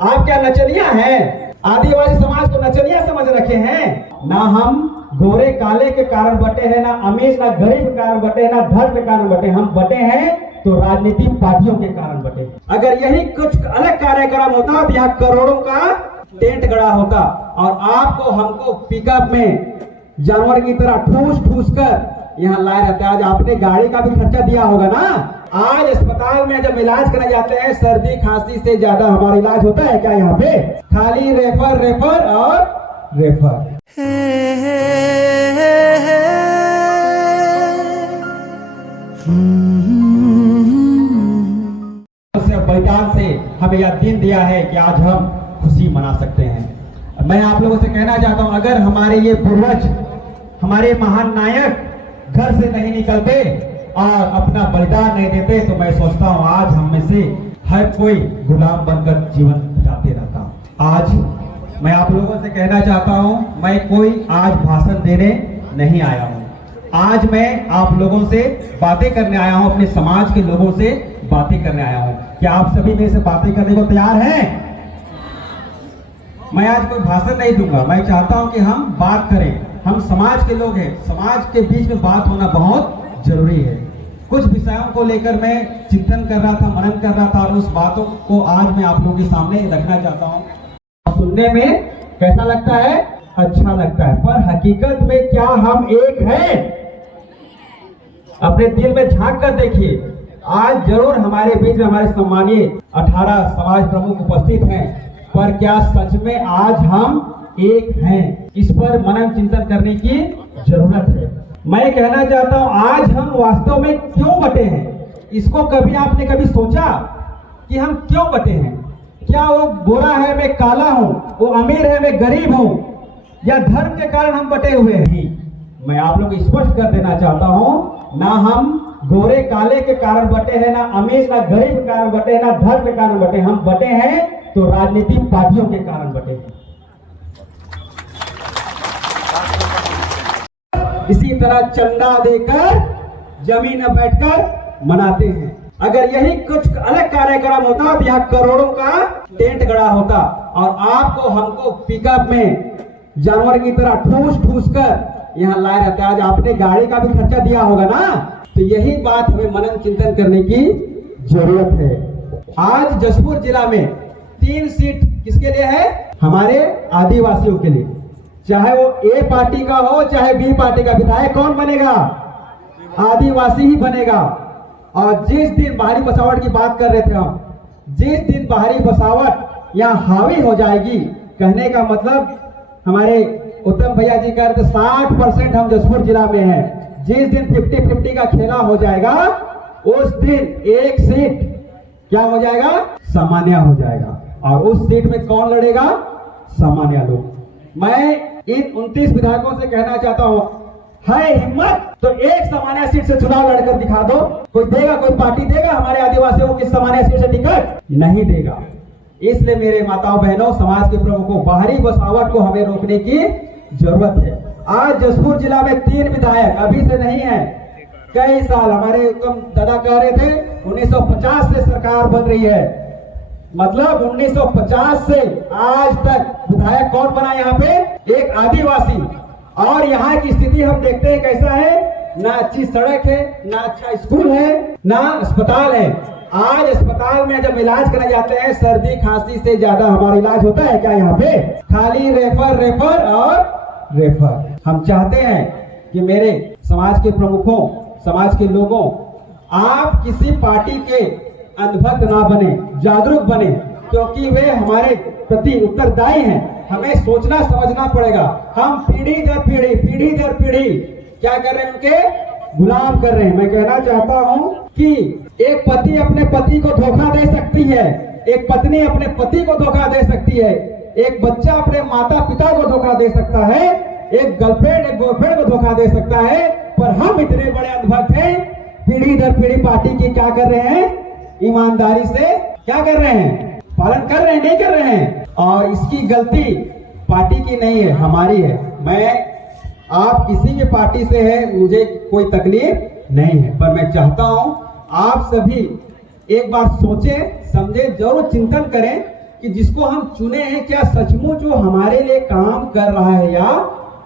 आप क्या नचनिया हैं? आदिवासी समाज को नचनिया समझ रखे हैं? ना हम गोरे काले के कारण बटे हैं, ना अमीर ना गरीब के कारण बटे हैं, ना धर्म के कारण बटे। हम बटे हैं तो राजनीतिक पार्टियों के कारण बटे। अगर यही कुछ अलग कार्यक्रम होता तो यहाँ करोड़ों का टेंट गड़ा होता और आपको हमको पिकअप में जानवर की तरह ठूस ठूस कर यहाँ लाए रहते। आज आपने गाड़ी का भी खर्चा दिया होगा ना। आज अस्पताल में जब इलाज कराने जाते हैं, सर्दी खांसी से ज्यादा हमारा इलाज होता है क्या यहाँ पे? खाली रेफर रेफर और रेफर। बलिदान से हमें यह दिन दिया है कि आज हम खुशी मना सकते हैं। मैं आप लोगों से कहना चाहता हूं, अगर हमारे ये पूर्वज, हमारे महान नायक घर से नहीं निकलते और अपना बलिदान नहीं देते तो मैं सोचता हूं आज हम में से हर कोई गुलाम बनकर जीवन बिताते रहता। आज मैं आप लोगों से कहना चाहता हूं, मैं कोई आज भाषण देने नहीं आया हूं। आज मैं आप लोगों से बातें करने आया हूं, अपने समाज के लोगों से बातें करने आया हूं। क्या आप सभी मेरे से बातें करने को तैयार हैं? मैं आज कोई भाषण नहीं दूंगा। मैं चाहता हूं कि हम बात करें। हम समाज के लोग हैं, समाज के बीच में बात होना बहुत जरूरी है। कुछ विषयों को लेकर मैं चिंतन कर रहा था, मनन कर रहा था और उस बातों को आज मैं आप लोगों के सामने रखना चाहता हूँ। सुनने में कैसा लगता है? अच्छा लगता है, पर हकीकत में क्या हम एक हैं? अपने दिल में झांक कर देखिए। आज जरूर हमारे बीच में हमारे सम्मानीय 18 समाज प्रमुख उपस्थित हैं, पर क्या सच में आज हम एक हैं? इस पर मनन चिंतन करने की जरूरत है। मैं कहना चाहता हूं, आज हम वास्तव में क्यों बटे हैं? इसको कभी आपने कभी सोचा कि हम क्यों बटे हैं? क्या वो गोरा है मैं काला हूं, वो अमीर है मैं गरीब हूं, या धर्म के कारण हम बटे हुए हैं? मैं आप लोग स्पष्ट कर देना चाहता हूं, ना हम गोरे काले के कारण बटे हैं, ना अमीर ना गरीब के कारण बटे हैं, ना धर्म के कारण बटे। हम बटे हैं तो राजनीतिक पार्टियों के कारण बटे हैं। इसी तरह चंदा देकर जमीन में बैठकर मनाते हैं। अगर यही कुछ अलग कार्यक्रम होता तो यहाँ करोड़ों का टेंट गड़ा होता और आपको हमको पिकअप में जानवर की तरह ठूस ठूस कर यहाँ लाए रहते। आज आपने गाड़ी का भी खर्चा दिया होगा ना। तो यही बात हमें मनन चिंतन करने की जरूरत है। आज जशपुर जिला में 3 सीट किसके लिए है? हमारे आदिवासियों के लिए। चाहे वो ए पार्टी का हो चाहे बी पार्टी का, विधायक कौन बनेगा? आदिवासी ही बनेगा। और जिस दिन बाहरी बसावट की बात कर रहे थे हम, जिस दिन बाहरी बसावट यहाँ हावी हो जाएगी, कहने का मतलब हमारे उत्तम भैया जी कह रहे थे 60% हम जशपुर जिला में हैं। जिस दिन 50-50 का खेला हो जाएगा, उस दिन एक सीट क्या हो जाएगा? सामान्य हो जाएगा। और उस सीट में कौन लड़ेगा? सामान्य लोग। मैं इन 29 विधायकों से कहना चाहता हूं, है हिम्मत तो एक सामान्य सीट से चुनाव लड़कर दिखा दो। कोई देगा, कोई पार्टी देगा हमारे आदिवासियों को किस सामान्य सीट से टिकट? नहीं देगा। इसलिए मेरे माताओं बहनों, समाज के प्रमुखों, बाहरी बसावट को हमें रोकने की जरूरत है। आज जशपुर जिला में 3 विधायक अभी से नहीं है, कई साल हमारे उत्तम दादा कह रहे थे 1950 से सरकार बन रही है। मतलब 1950 से आज तक विधायक कौन बना यहाँ पे? एक आदिवासी। और यहाँ की स्थिति हम देखते हैं कैसा है, ना अच्छी सड़क है, ना अच्छा स्कूल है, ना अस्पताल है। आज अस्पताल में जब इलाज कराने जाते हैं, सर्दी खांसी से ज्यादा हमारा इलाज होता है क्या यहाँ पे? खाली रेफर रेफर और रेफर। हम चाहते हैं कि मेरे समाज के प्रमुखों, समाज के लोगों, आप किसी पार्टी के अंधभक्त ना बने, जागरूक बने, क्योंकि वे हमारे प्रति उत्तरदायी हैं। हमें सोचना समझना पड़ेगा। हम पीढ़ी दर पीढ़ी क्या कर रहे हैं? उनके गुलाम कर रहे हैं। मैं कहना चाहता हूं कि एक पति अपने पति को धोखा दे सकती है, एक पत्नी अपने पति को धोखा दे सकती है, एक बच्चा अपने माता पिता को धोखा दे सकता है, एक गर्लफ्रेंड एक बॉयफ्रेंड को धोखा दे सकता है। पर हम इतने बड़े अंधभक्त हैं, पीढ़ी दर पीढ़ी पार्टी की क्या कर रहे हैं? ईमानदारी से क्या कर रहे हैं? पालन कर रहे हैं, नहीं कर रहे हैं। और इसकी गलती पार्टी की नहीं है, हमारी है। मैं आप किसी भी पार्टी से है, मुझे कोई तकलीफ नहीं है, पर मैं चाहता हूं आप सभी एक बार सोचें, समझें, जरूर चिंतन करें कि जिसको हम चुने हैं क्या सचमुच वो हमारे लिए काम कर रहा है या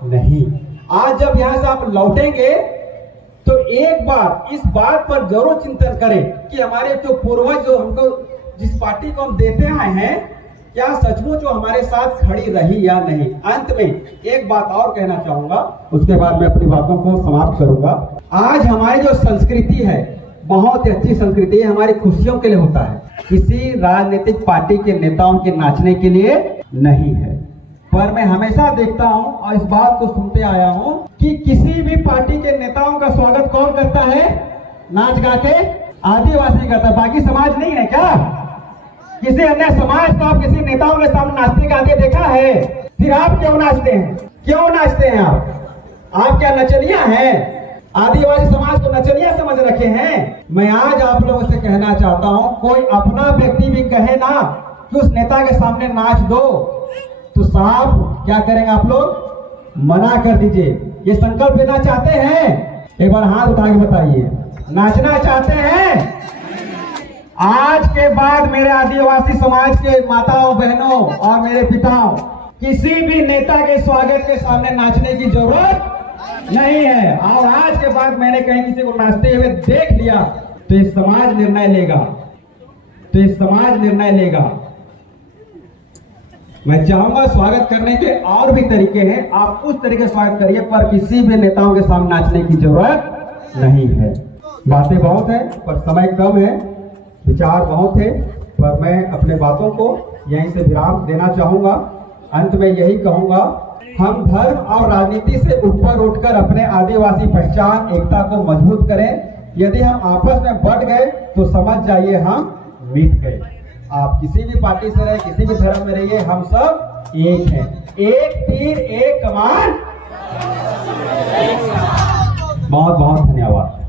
नहीं। आज जब यहाँ से आप लौटेंगे तो एक बार इस बात पर जरूर चिंतन करें कि हमारे जो पूर्वज जो हमको जिस पार्टी को हम देते आए हैं क्या सचमुच वो हमारे साथ खड़ी रही या नहीं। अंत में एक बात और कहना चाहूंगा, उसके बाद मैं अपनी बातों को समाप्त करूंगा। आज हमारी जो संस्कृति है बहुत ही अच्छी संस्कृति है, हमारी खुशियों के लिए होता है, किसी राजनीतिक पार्टी के नेताओं के नाचने के लिए नहीं है। पर मैं हमेशा देखता हूं और इस बात को सुनते आया हूं कि किसी भी पार्टी के नेताओं का स्वागत कौन करता है? नाच गा के आदिवासी करता है, बाकी समाज नहीं है क्या? किसी अन्य समाज को आप किसी नेताओं के सामने नाचते गाते देखा है? फिर आप क्यों नाचते हैं? क्यों नाचते हैं आप क्या नचनिया हैं? आदिवासी समाज को नचनिया समझ रखे हैं? मैं आज आप लोगों से कहना चाहता हूं, कोई अपना व्यक्ति भी कहे ना कि उस नेता के सामने नाच दो तो साहब क्या करेंगे आप लोग? मना कर दीजिए। ये संकल्प लेना चाहते हैं? एक बार हाथ उठा के बताइए, नाचना चाहते हैं? आज के बाद मेरे आदिवासी समाज के माताओं बहनों और मेरे पिताओं, किसी भी नेता के स्वागत के सामने नाचने की जरूरत नहीं है। और आज के बाद मैंने कहीं किसी को नाचते हुए देख लिया तो ये समाज निर्णय लेगा। मैं चाहूंगा स्वागत करने के और भी तरीके हैं, आप उस तरीके से स्वागत करिए, पर किसी भी नेताओं के सामने नाचने की जरूरत नहीं है। बातें बहुत है पर समय कम है, विचार बहुत है, पर मैं अपने बातों को यहीं से विराम देना चाहूंगा। अंत में यही कहूंगा, हम धर्म और राजनीति से ऊपर उठकर अपने आदिवासी पहचान एकता को मजबूत करें। यदि हम आपस में बढ़ गए तो समझ जाइए हम मिट गए। आप किसी भी पार्टी से रहे, किसी भी धर्म में रहिए, हम सब एक हैं। एक तीर एक कमान। बहुत बहुत धन्यवाद।